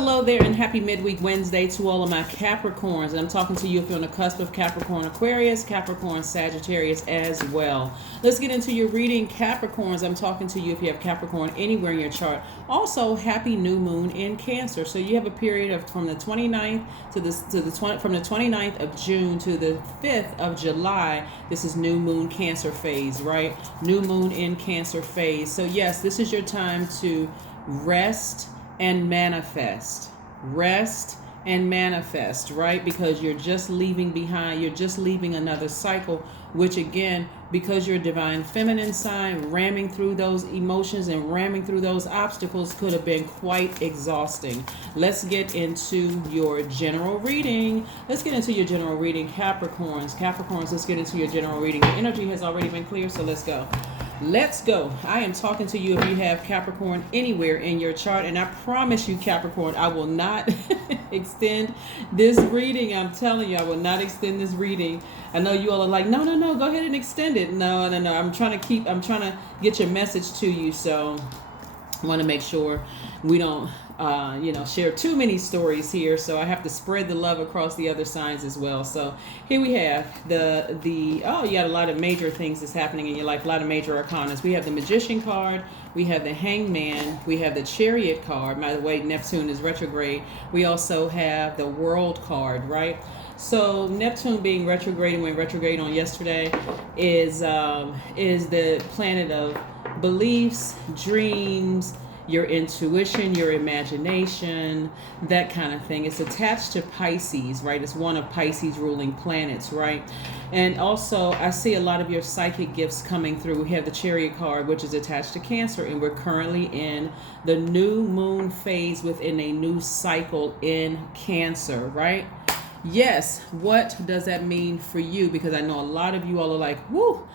Hello there and happy midweek Wednesday to all of my Capricorns. And I'm talking to you if you're on the cusp of Capricorn Aquarius, Capricorn Sagittarius as well. Let's get into your reading, Capricorns. I'm talking to you if you have Capricorn anywhere in your chart. Also, happy new moon in Cancer. So you have a period of from the 29th from the 29th of June to the 5th of July. This is new moon Cancer phase, right? New moon in Cancer phase. So yes, this is your time to rest and manifest. Rest and manifest, right? Because you're just leaving behind, you're just leaving another cycle, which again, because you're a divine feminine sign, ramming through those emotions and ramming through those obstacles could have been quite exhausting. Let's get into your general reading. Let's get into your general reading, Capricorns. Capricorns, let's get into your general reading. The energy has already been clear, so let's go. Let's go. I am talking to you if you have Capricorn anywhere in your chart, and I promise you, Capricorn, I will not extend this reading. I'm telling you, I will not extend this reading. I know you all are like, no, go ahead and extend it. No. I'm trying to get your message to you, so I want to make sure we don't share too many stories here, so I have to spread the love across the other signs as well. So here we have you got a lot of major things that's happening in your life, a lot of major arcanas. We have the Magician card, we have the Hangman, we have the Chariot card. By the way, Neptune is retrograde. We also have the World card, right? So Neptune being retrograde and went retrograde on yesterday is the planet of beliefs, dreams, your intuition, your imagination, that kind of thing. It's attached to Pisces, right? It's one of Pisces ruling planets, right? And also, I see a lot of your psychic gifts coming through. We have the Chariot card, which is attached to Cancer, and we're currently in the new moon phase within a new cycle in Cancer, right? Yes, what does that mean for you? Because I know a lot of you all are like, woo,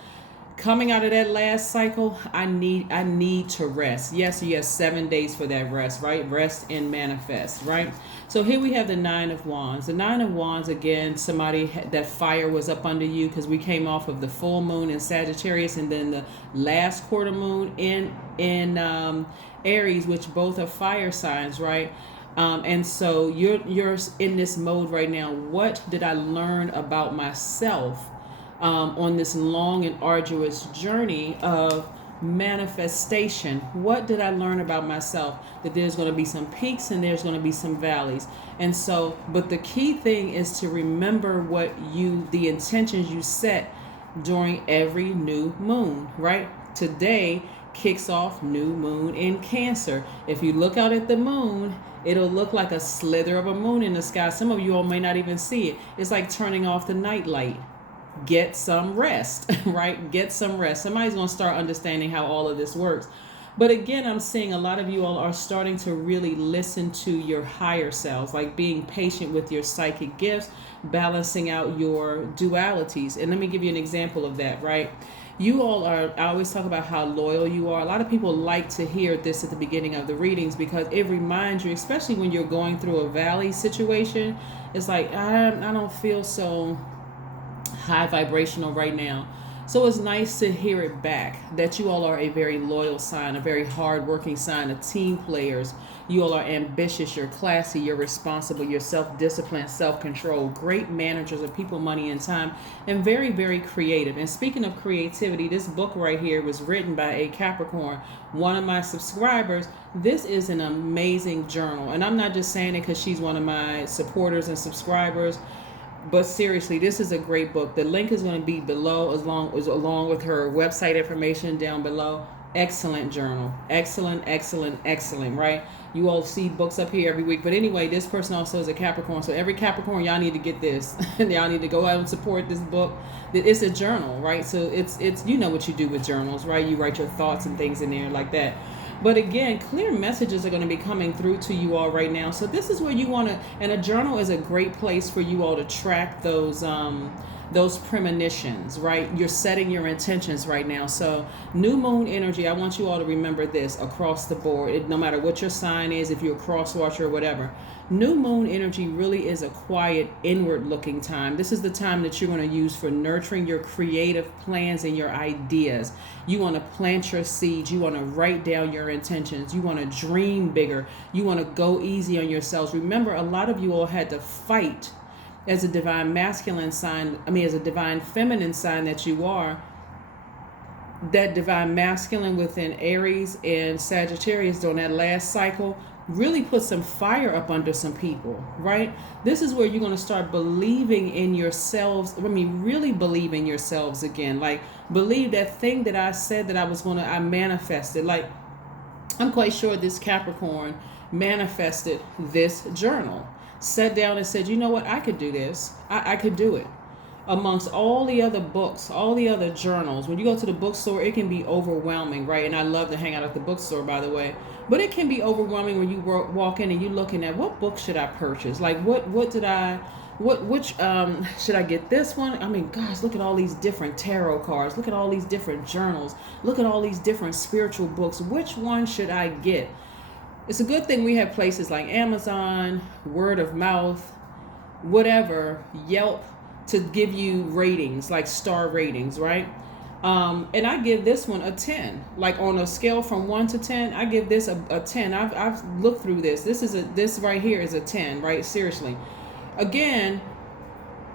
coming out of that last cycle, I need to rest. Yes, you have 7 days for that rest, right? Rest and manifest, right? So here we have the Nine of Wands. The Nine of Wands, again, somebody that fire was up under you because we came off of the full moon in Sagittarius and then the last quarter moon in Aries, which both are fire signs, right? And so you're in this mode right now. What did I learn about myself on this long and arduous journey of manifestation? What did I learn about myself? That there's going to be some peaks and there's going to be some valleys. And so, but the key thing is to remember the intentions you set during every new moon, right? Today kicks off new moon in Cancer. If you look out at the moon, it'll look like a slither of a moon in the sky. Some of you all may not even see it. It's like turning off the night light. Get some rest, right? Get some rest. Somebody's going to start understanding how all of this works. But again, I'm seeing a lot of you all are starting to really listen to your higher selves, like being patient with your psychic gifts, balancing out your dualities. And let me give you an example of that, right? You all I always talk about how loyal you are. A lot of people like to hear this at the beginning of the readings because it reminds you, especially when you're going through a valley situation, it's like, I don't feel so high vibrational right now. So it's nice to hear it back that you all are a very loyal sign, a very hardworking sign of team players. You all are ambitious, you're classy, you're responsible, you're self-disciplined, self-control, great managers of people, money, and time, and very, very creative. And speaking of creativity, this book right here was written by a Capricorn, one of my subscribers. This is an amazing journal. And I'm not just saying it because she's one of my supporters and subscribers. But seriously, this is a great book. The link is going to be below along with her website information down below. Excellent journal. Excellent, right? You all see books up here every week. But anyway, this person also is a Capricorn. So every Capricorn, y'all need to get this. Y'all need to go out and support this book. It's a journal, right? So it's you know what you do with journals, right? You write your thoughts and things in there like that. But again, clear messages are going to be coming through to you all right now. So this is where you want to, and a journal is a great place for you all to track those those premonitions, right? You're setting your intentions right now. So new moon energy, I want you all to remember this across the board. No matter what your sign is, if you're a cross watcher or whatever, new moon energy really is a quiet, inward looking time. This is the time that you're going to use for nurturing your creative plans and your ideas. You want to plant your seeds. You want to write down your intentions. You want to dream bigger. You want to go easy on yourselves. Remember, a lot of you all had to fight as a divine masculine sign, as a divine feminine sign that you are, that divine masculine within Aries and Sagittarius during that last cycle really put some fire up under some people, right? This is where you're going to start believing in yourselves. Really believe in yourselves again. Like, believe that thing that I said that I manifested. Like, I'm quite sure this Capricorn manifested this journal. Sat down and said, you know what, I could do this. I could do it. Amongst all the other books, all the other journals, when you go to the bookstore, it can be overwhelming, right? And I love to hang out at the bookstore, by the way. But it can be overwhelming when you walk in and you're looking at, what book should I purchase? Like, which should I get this one? Gosh, look at all these different tarot cards. Look at all these different journals. Look at all these different spiritual books. Which one should I get? It's a good thing we have places like Amazon, word of mouth, whatever, Yelp, to give you ratings, like star ratings, right? And I give this one a 10. Like, on a scale from 1 to 10, I give this a 10. I've looked through this. This right here is a 10, right? Seriously. Again,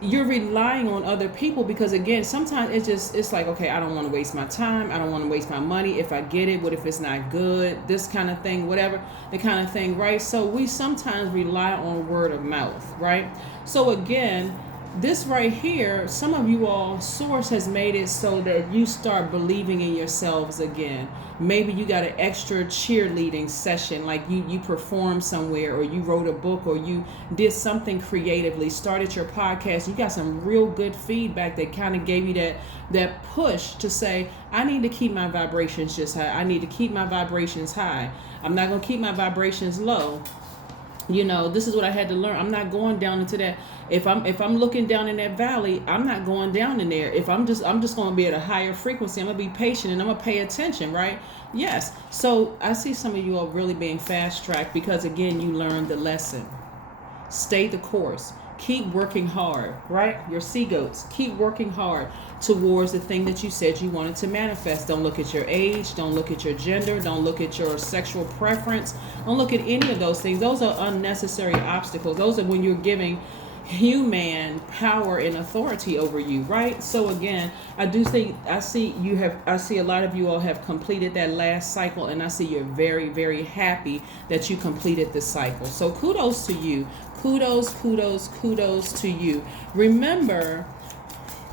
you're relying on other people because, again, sometimes it's like, okay, I don't want to waste my time. I don't want to waste my money. If I get it, what if it's not good? This kind of thing, whatever, the kind of thing, right? So we sometimes rely on word of mouth, right? So again, this right here, some of you all, source has made it so that you start believing in yourselves again. Maybe you got an extra cheerleading session, like you performed somewhere, or you wrote a book, or you did something creatively, started your podcast. You got some real good feedback that kind of gave you that push to say, I need to keep my vibrations just high. I need to keep my vibrations high. I'm not going to keep my vibrations low. This is what I had to learn. I'm not going down into that. If I'm looking down in that valley, I'm not going down in there. If I'm just going to be at a higher frequency. I'm going to be patient and I'm going to pay attention, right? Yes. So I see some of you all really being fast tracked because, again, you learned the lesson. Stay the course. Keep working hard, right? Your sea goats, keep working hard towards the thing that you said you wanted to manifest. Don't look at your age. Don't look at your gender. Don't look at your sexual preference. Don't look at any of those things. Those are unnecessary obstacles. Those are when you're giving human power and authority over you, right? So again, I see a lot of you all have completed that last cycle, and I see you're very, very happy that you completed the cycle. So kudos to you. Kudos to you. Remember,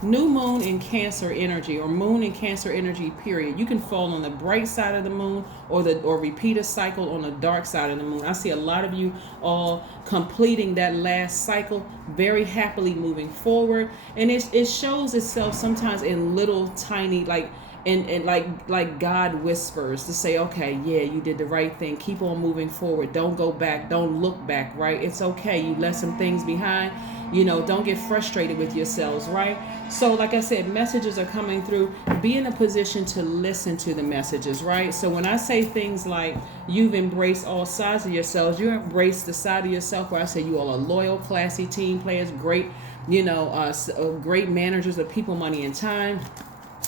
new moon in Cancer energy, or moon in Cancer energy, period. You can fall on the bright side of the moon or repeat a cycle on the dark side of the moon. I see a lot of you all completing that last cycle very happily, moving forward. And it shows itself sometimes in little tiny, and like God whispers to say, okay, yeah, you did the right thing. Keep on moving forward. Don't go back. Don't look back, right? It's okay. You left some things behind. Don't get frustrated with yourselves, right? So like I said, messages are coming through. Be in a position to listen to the messages, right? So when I say things like you've embraced all sides of yourselves, you embrace the side of yourself where I say you all are loyal, classy team players, great, great managers of people, money, and time.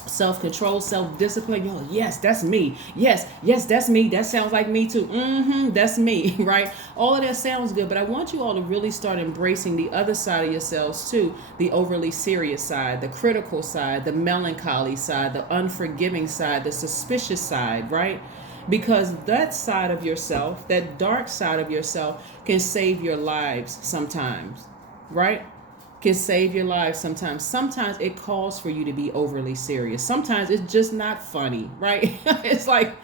Self-control, self-discipline. Yes, that's me. Yes, that's me. That sounds like me too. That's me, right? All of that sounds good, but I want you all to really start embracing the other side of yourselves too. The overly serious side, the critical side, the melancholy side, the unforgiving side, the suspicious side, right? Because that side of yourself, that dark side of yourself, can save your lives sometimes, right? Can save your lives sometimes. Sometimes it calls for you to be overly serious. Sometimes it's just not funny, right? It's like,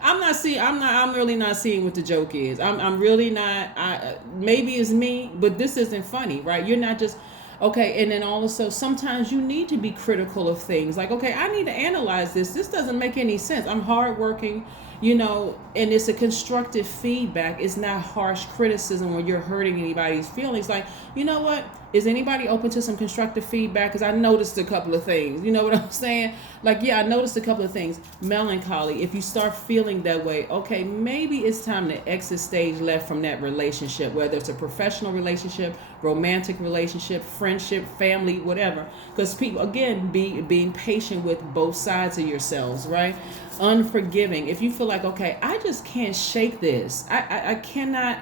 I'm really not seeing what the joke is. I'm really not, maybe it's me, but this isn't funny, right? You're not just, okay. And then also sometimes you need to be critical of things. Like, okay, I need to analyze this. This doesn't make any sense. I'm hardworking. And it's a constructive feedback. It's not harsh criticism when you're hurting anybody's feelings. Like, you know what? Is anybody open to some constructive feedback? Because I noticed a couple of things. You know what I'm saying? Like, yeah, I noticed a couple of things. Melancholy. If you start feeling that way, okay, maybe it's time to exit stage left from that relationship, whether it's a professional relationship, romantic relationship, friendship, family, whatever. Because people, again, being patient with both sides of yourselves, right? Unforgiving. If you feel like, okay, I just can't shake this. I cannot.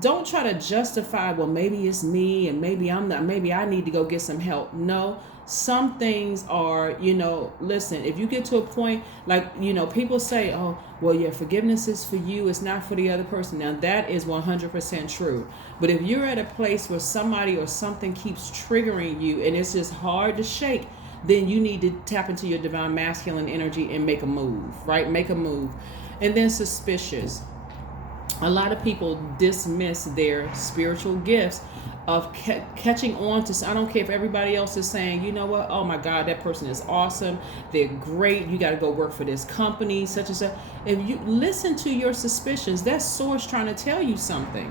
Don't try to justify, well, maybe it's me and maybe I'm not, maybe I need to go get some help. No, some things are, listen, if you get to a point like, people say, oh, well, yeah, forgiveness is for you. It's not for the other person. Now, that is 100% true. But if you're at a place where somebody or something keeps triggering you and it's just hard to shake, then you need to tap into your divine masculine energy and make a move, right? Make a move. And then suspicious. A lot of people dismiss their spiritual gifts of catching on to, I don't care if everybody else is saying, you know what, oh my God, that person is awesome, they're great, you got to go work for this company, such and such. If you listen to your suspicions, that's source trying to tell you something.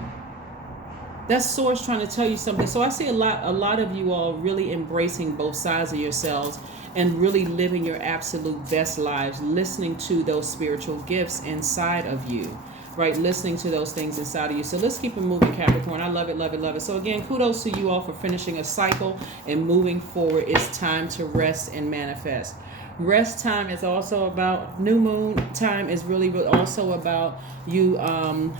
That's source trying to tell you something. So I see a lot of you all really embracing both sides of yourselves and really living your absolute best lives, listening to those spiritual gifts inside of you. Right, listening to those things inside of you. So let's keep it moving, Capricorn. I love it, love it, love it. So again, kudos to you all for finishing a cycle and moving forward. It's time to rest and manifest. Rest time is also about, new moon time is really also about you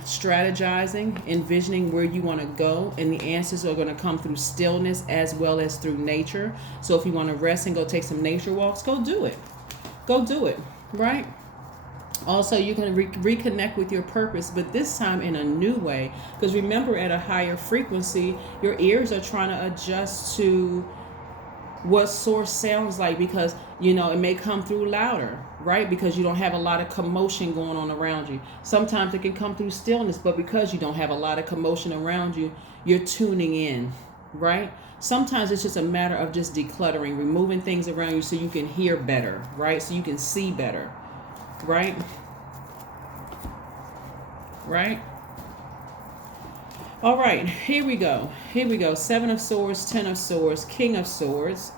strategizing, envisioning where you want to go, and the answers are going to come through stillness as well as through nature. So if you want to rest and go take some nature walks, go do it. Go do it, right? Also, you can reconnect with your purpose, but this time in a new way. Because remember, at a higher frequency, your ears are trying to adjust to what source sounds like, because, it may come through louder, right? Because you don't have a lot of commotion going on around you. Sometimes it can come through stillness, but because you don't have a lot of commotion around you, you're tuning in, right? Sometimes it's just a matter of just decluttering, removing things around you so you can hear better, right? So you can see better. Right? All right, here we go. 7 of Swords, 10 of Swords, King of Swords.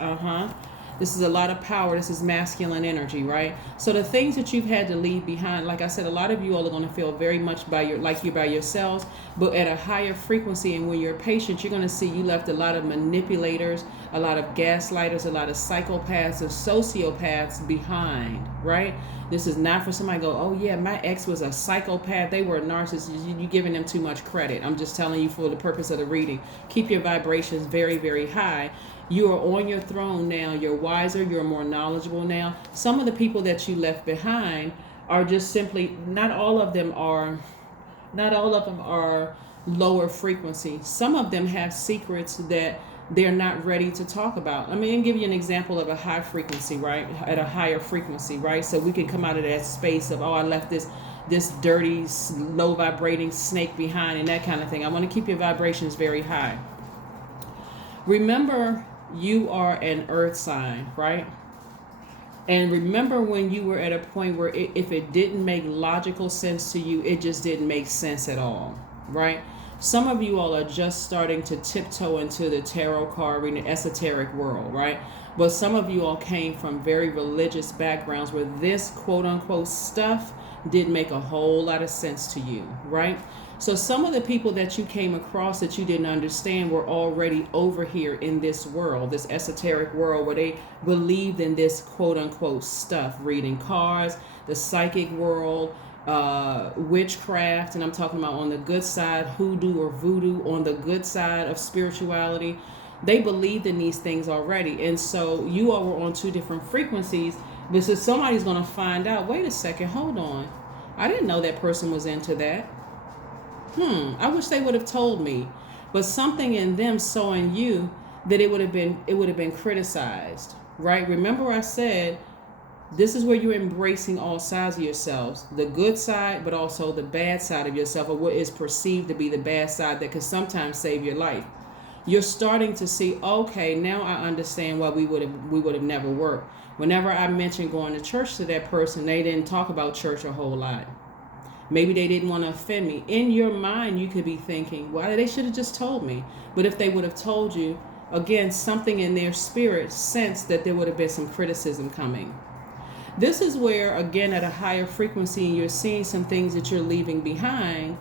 This is a lot of power. This is masculine energy, right? So the things that you've had to leave behind, like I said, a lot of you all are going to feel very much like you're by yourselves, but at a higher frequency. And when you're patient, you're going to see you left a lot of manipulators, a lot of gaslighters, a lot of psychopaths, of sociopaths behind, right? This is not for somebody to go, oh yeah, my ex was a psychopath, they were a narcissist. You're giving them too much credit. I'm just telling you for the purpose of the reading. Keep your vibrations very, very high. You are on your throne now. You're wiser. You're more knowledgeable now. Some of the people that you left behind are just simply, not all of them are lower frequency. Some of them have secrets that they're not ready to talk about. I mean, I'll give you an example of a high frequency, right? At a higher frequency, right? So we can come out of that space of, oh, I left this dirty, low vibrating snake behind and that kind of thing. I want to keep your vibrations very high. Remember, you are an earth sign, right? And remember when you were at a point where if it didn't make logical sense to you, it just didn't make sense at all, right? Some of you all are just starting to tiptoe into the tarot card reading, the esoteric world, right? But some of you all came from very religious backgrounds where this quote unquote stuff didn't make a whole lot of sense to you, right? So some of the people that you came across that you didn't understand were already over here in this world, this esoteric world where they believed in this quote unquote stuff, reading cards, the psychic world, witchcraft, and I'm talking about on the good side, hoodoo or voodoo, on the good side of spirituality. They believed in these things already. And so you all were on two different frequencies, because somebody's going to find out, wait a second, hold on. I didn't know that person was into that. I wish they would have told me. But something in them saw in you that it would have been criticized, right? Remember I said, this is where you're embracing all sides of yourselves, the good side, but also the bad side of yourself, or what is perceived to be the bad side that could sometimes save your life. You're starting to see, okay, now I understand why we would have never worked. Whenever I mentioned going to church to that person, they didn't talk about church a whole lot. Maybe they didn't want to offend me. In your mind, you could be thinking, well, they should have just told me. But if they would have told you, again, something in their spirit sensed that there would have been some criticism coming. This is where, again, at a higher frequency, and you're seeing some things that you're leaving behind,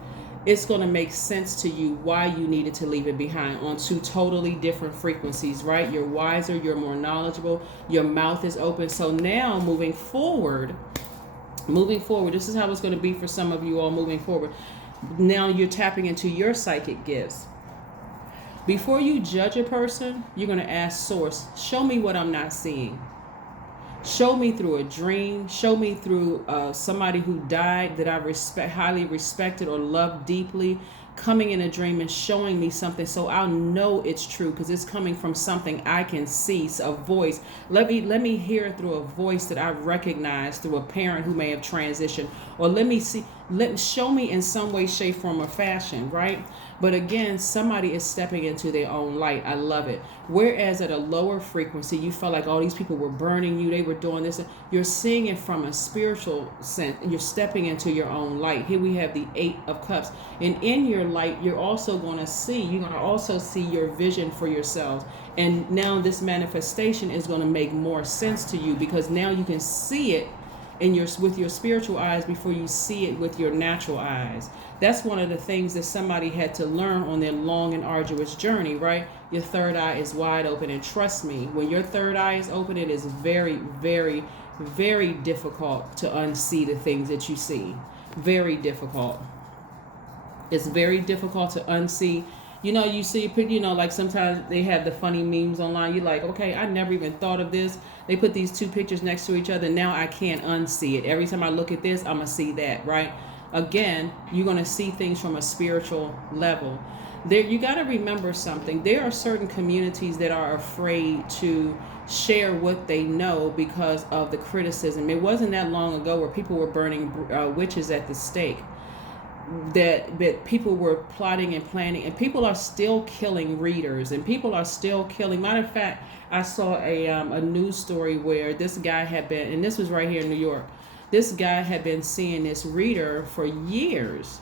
it's going to make sense to you why you needed to leave it behind on two totally different frequencies, right? You're wiser, you're more knowledgeable, your mouth is open. So now moving forward, this is how it's going to be for some of you all moving forward. Now you're tapping into your psychic gifts. Before you judge a person, you're going to ask Source, show me what I'm not seeing. Show me through a dream. Show me through somebody who died that I highly respected or loved deeply, coming in a dream and showing me something so I'll know it's true because it's coming from something I can see, a voice. Let me hear it through a voice that I recognize through a parent who may have transitioned, or show me in some way, shape, form, or fashion, right? But again, somebody is stepping into their own light. I love it. Whereas at a lower frequency, you felt like all these people were burning you, they were doing this. You're seeing it from a spiritual sense. You're stepping into your own light. Here we have the 8 of Cups. And in your light, you're also going to see your vision for yourselves. And now this manifestation is going to make more sense to you because now you can see it with your spiritual eyes before you see it with your natural eyes. That's one of the things that somebody had to learn on their long and arduous journey, right? Your third eye is wide open, and trust me, when your third eye is open, it is very, very, very difficult to unsee the things that you see. Very difficult. It's very difficult to unsee. You see, like sometimes they have the funny memes online. You're like, okay, I never even thought of this. They put these two pictures next to each other. Now I can't unsee it. Every time I look at this, I'm going to see that, right? Again, you're going to see things from a spiritual level. You got to remember something. There are certain communities that are afraid to share what they know because of the criticism. It wasn't that long ago where people were burning witches at the stake. That people were plotting and planning, and people are still killing readers, and people are still killing. Matter of fact, I saw a news story where this guy had been, and this was right here in New York, this guy had been seeing this reader for years,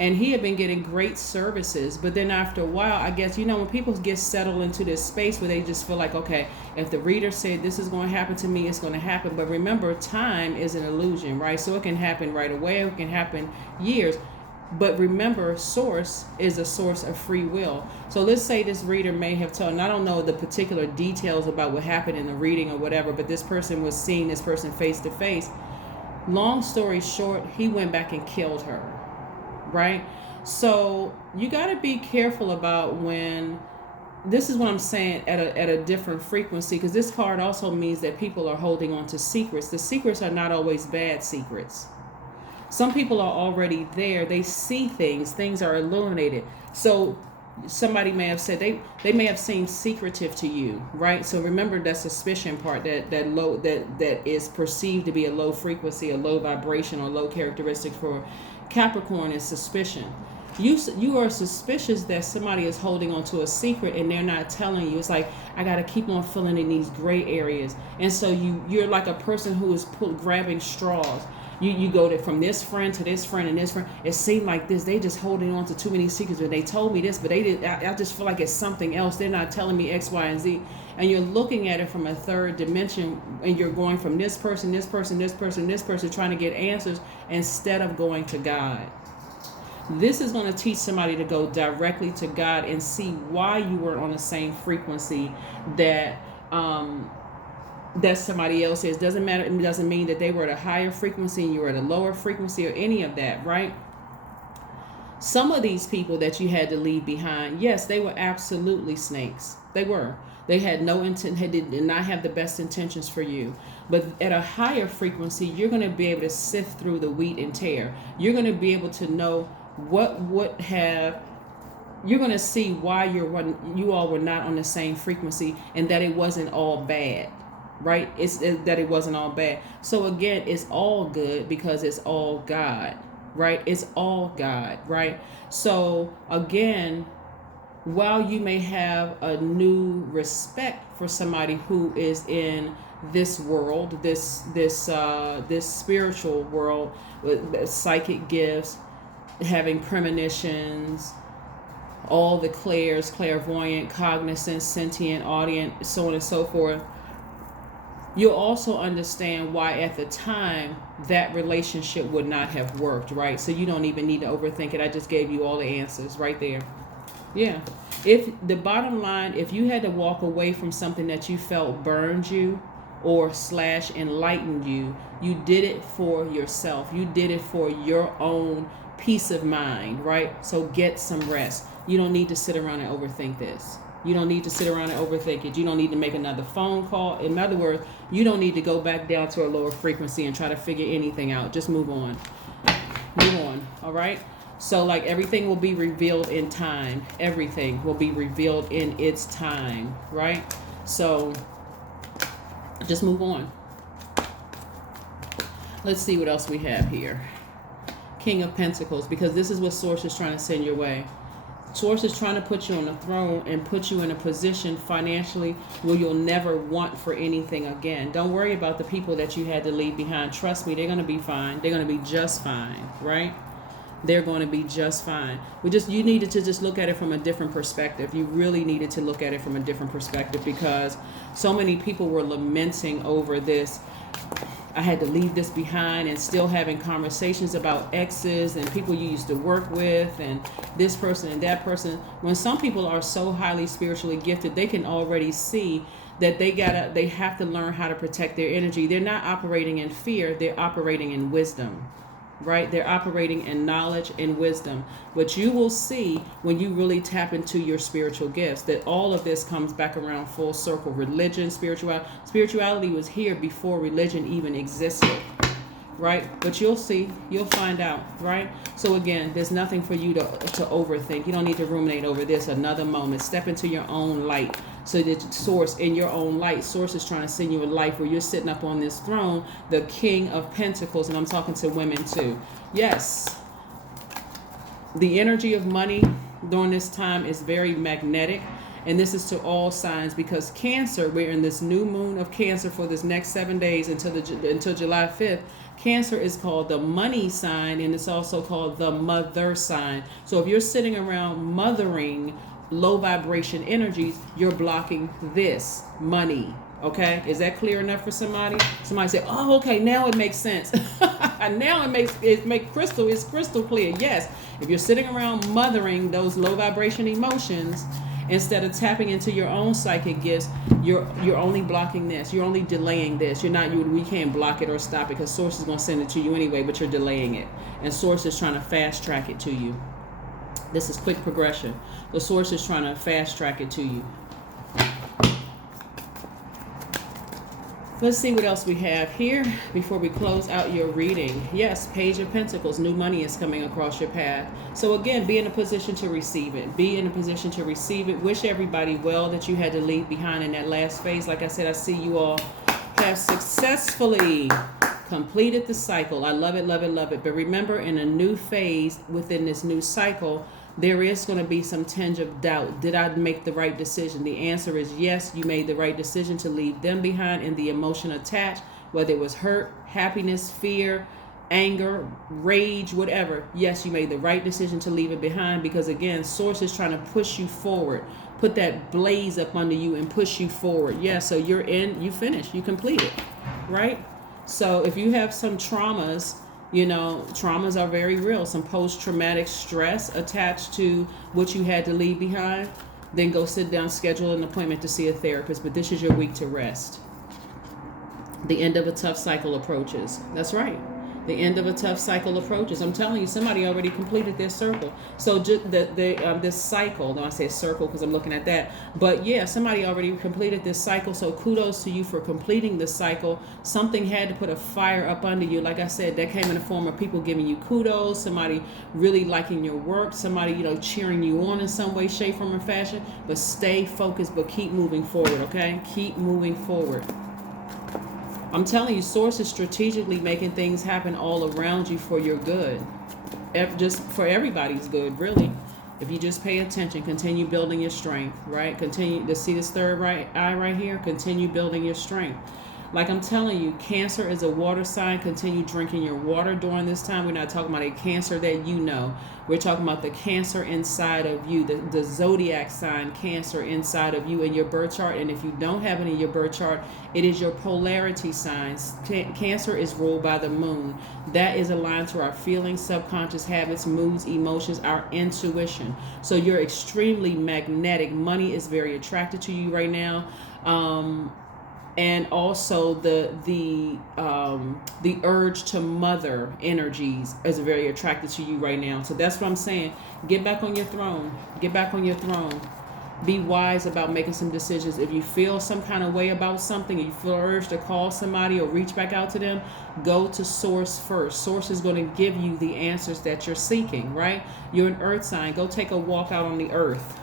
and he had been getting great services. But then after a while, I guess, when people get settled into this space where they just feel like, okay, if the reader said this is going to happen to me, it's going to happen. But remember, time is an illusion, right? So it can happen right away, it can happen years. But remember, Source is a source of free will. So let's say this reader may have told, and I don't know the particular details about what happened in the reading or whatever, but this person was seeing this person face to face. Long story short, he went back and killed her, right? So you got to be careful about when, this is what I'm saying, at a different frequency, because this card also means that people are holding on to secrets. The secrets are not always bad secrets. Some people are already there. They see things are illuminated. So somebody may have said they may have seemed secretive to you, right? So remember that suspicion part, that is perceived to be a low frequency, a low vibration, or low characteristic for Capricorn is suspicion. You are suspicious that somebody is holding on to a secret and they're not telling you. It's like, I got to keep on filling in these gray areas. And so you're like a person who is grabbing straws. You go from this friend to this friend and this friend. It seemed like this. They just holding on to too many secrets. But they told me this, but they did. I just feel like it's something else. They're not telling me X, Y, and Z. And you're looking at it from a third dimension, and you're going from this person, trying to get answers instead of going to God. This is going to teach somebody to go directly to God and see why you weren't on the same frequency that somebody else is. Doesn't matter. It doesn't mean that they were at a higher frequency and you were at a lower frequency or any of that, right? Some of these people that you had to leave behind, yes, they were absolutely snakes. They were. They had no intent, did not have the best intentions for you. But at a higher frequency, you're going to be able to sift through the wheat and tare. You're going to be able to know you're going to see why you all were not on the same frequency, and that it wasn't all bad. Right? That it wasn't all bad. So again, it's all good because it's all God, right? It's all God, right? So again, while you may have a new respect for somebody who is in this world, this spiritual world with psychic gifts, having premonitions, all the clairs, clairvoyant, cognizant, sentient, audient, so on and so forth, you'll also understand why at the time that relationship would not have worked, right? So you don't even need to overthink it. I just gave you all the answers right there. Yeah. If the bottom line, if you had to walk away from something that you felt burned you or slash enlightened you, you did it for yourself. You did it for your own peace of mind, right? So get some rest. You don't need to sit around and overthink this. You don't need to sit around and overthink it. You don't need to make another phone call. In other words, you don't need to go back down to a lower frequency and try to figure anything out. Just move on. Move on. All right? So like everything will be revealed in time. Everything will be revealed in its time. Right? So just move on. Let's see what else we have here. King of Pentacles, because this is what Source is trying to send your way. Source is trying to put you on a throne and put you in a position financially where you'll never want for anything again. Don't worry about the people that you had to leave behind. Trust me, they're going to be fine. They're going to be just fine, right? They're going to be just fine. You needed to just look at it from a different perspective. You really needed to look at it from a different perspective because so many people were lamenting over this. I had to leave this behind, and still having conversations about exes and people you used to work with and this person and that person. When some people are so highly spiritually gifted, they can already see that they have to learn how to protect their energy. They're not operating in fear, they're operating in wisdom. Right? They're operating in knowledge and wisdom. But you will see when you really tap into your spiritual gifts that all of this comes back around full circle. Religion, spirituality was here before religion even existed. Right? But you'll see, you'll find out, right? So again, there's nothing for you to overthink. You don't need to ruminate over this another moment. Step into your own light. So that Source, in your own light, Source is trying to send you a life where you're sitting up on this throne, the King of Pentacles, and I'm talking to women too. Yes, the energy of money during this time is very magnetic, and this is to all signs because Cancer, we're in this new moon of Cancer for this next 7 days until July 5th. Cancer is called the money sign, and it's also called the mother sign. So if you're sitting around mothering low vibration energies, you're blocking this money. Okay, is that clear enough for somebody? Somebody say, "Oh, okay, now it makes sense." Now it's crystal clear. Yes, if you're sitting around mothering those low vibration emotions instead of tapping into your own psychic gifts, you're only blocking this. You're only delaying this. We can't block it or stop it because Source is going to send it to you anyway, but you're delaying it, and Source is trying to fast track it to you. This is quick progression. The Source is trying to fast track it to you. Let's see what else we have here before we close out your reading. Yes, Page of Pentacles. New money is coming across your path. So again, be in a position to receive it. Be in a position to receive it. Wish everybody well that you had to leave behind in that last phase. Like I said, I see you all have successfully completed the cycle. I love it, love it, love it. But remember, in a new phase within this new cycle, there is going to be some tinge of doubt. Did I make the right decision? The answer is yes, you made the right decision to leave them behind and the emotion attached, whether it was hurt, happiness, fear, anger, rage, whatever. Yes, you made the right decision to leave it behind because, again, Source is trying to push you forward, put that blaze up under you and push you forward. Yeah, so you're in, you finished, you completed, right? So if you have some traumas, traumas are very real. Some post-traumatic stress attached to what you had to leave behind, then go sit down, schedule an appointment to see a therapist. But this is your week to rest. The end of a tough cycle approaches. That's right. The end of a tough cycle approaches. I'm telling you, somebody already completed their circle. So this cycle, now I say circle because I'm looking at that, but yeah, somebody already completed this cycle. So kudos to you for completing the cycle. Something had to put a fire up under you. Like I said, that came in the form of people giving you kudos, somebody really liking your work, somebody, cheering you on in some way, shape, form, or fashion. But stay focused, but keep moving forward, okay? Keep moving forward. I'm telling you, Source is strategically making things happen all around you for your good. Just for everybody's good, really. If you just pay attention, continue building your strength, right? Continue to see this third right eye right here. Continue building your strength. Like I'm telling you, Cancer is a water sign. Continue drinking your water during this time. We're not talking about a Cancer that you know. We're talking about the Cancer inside of you, the Zodiac sign Cancer inside of you in your birth chart. And if you don't have it in your birth chart, it is your polarity signs. Cancer is ruled by the moon. That is aligned to our feelings, subconscious habits, moods, emotions, our intuition. So you're extremely magnetic. Money is very attracted to you right now. And also the urge to mother energies is very attracted to you right now. So that's what I'm saying. Get back on your throne. Get back on your throne. Be wise about making some decisions. If you feel some kind of way about something, you feel urge to call somebody or reach back out to them, go to source first. Source is going to give you the answers that you're seeking, right? You're an earth sign. Go take a walk out on the earth.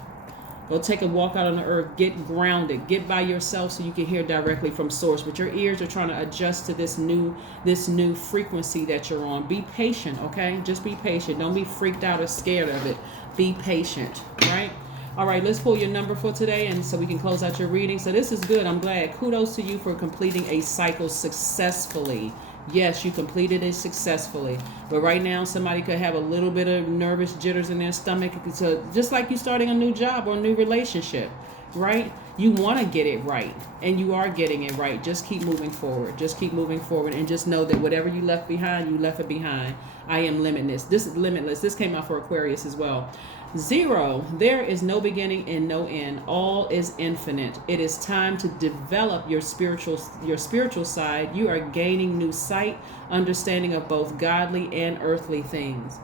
Go take a walk out on the earth. Get grounded. Get by yourself so you can hear directly from source. But your ears are trying to adjust to this new frequency that you're on. Be patient, okay? Just be patient. Don't be freaked out or scared of it. Be patient, right? All right, let's pull your number for today, and so we can close out your reading. So this is good. I'm glad. Kudos to you for completing a cycle successfully. Yes, you completed it successfully. But right now, somebody could have a little bit of nervous jitters in their stomach. So just like you starting a new job or a new relationship, right? You want to get it right, and you are getting it right. Just keep moving forward. Just keep moving forward, and just know that whatever you left behind, you left it behind. I am limitless. This is limitless. This came out for Aquarius as well. 0, there is no beginning and no end. All is infinite. It is time to develop your spiritual side. You are gaining new sight, understanding of both godly and earthly things.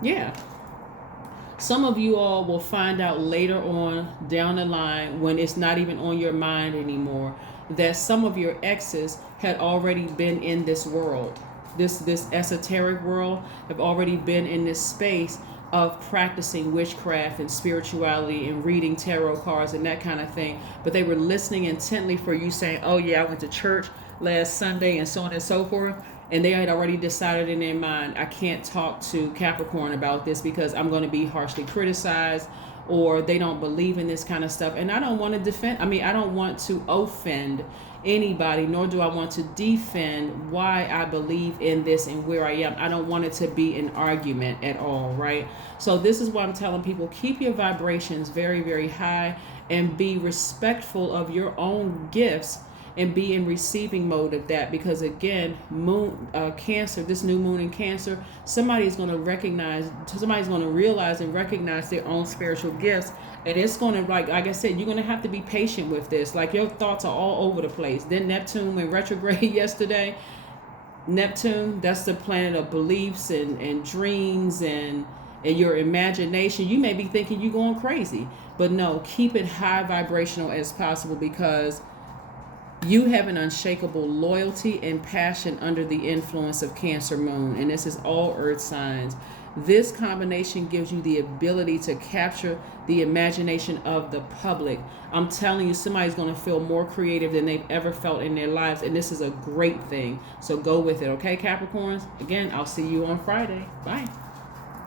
Yeah. Some of you all will find out later on down the line, when it's not even on your mind anymore, that some of your exes had already been in this world. This esoteric world, have already been in this space of practicing witchcraft and spirituality and reading tarot cards and that kind of thing. But they were listening intently for you saying, oh yeah, I went to church last Sunday and so on and so forth. And they had already decided in their mind, I can't talk to Capricorn about this because I'm going to be harshly criticized, or they don't believe in this kind of stuff. And I don't want to I don't want to offend anybody, nor do I want to defend why I believe in this and where I am. I don't want it to be an argument at all, right? So this is why I'm telling people, keep your vibrations very, very high and be respectful of your own gifts and be in receiving mode of that, because again, Cancer, this new moon in Cancer, somebody's going to realize and recognize their own spiritual gifts. And it's going to, like I said, you're going to have to be patient with this. Like, your thoughts are all over the place. Then Neptune went retrograde yesterday. Neptune, that's the planet of beliefs and dreams and your imagination. You may be thinking you're going crazy, but no, keep it high vibrational as possible, because you have an unshakable loyalty and passion under the influence of Cancer moon. And this is all earth signs. This combination gives you the ability to capture the imagination of the public. I'm telling you, somebody's going to feel more creative than they've ever felt in their lives. And this is a great thing. So go with it. Okay, Capricorns? Again, I'll see you on Friday. Bye.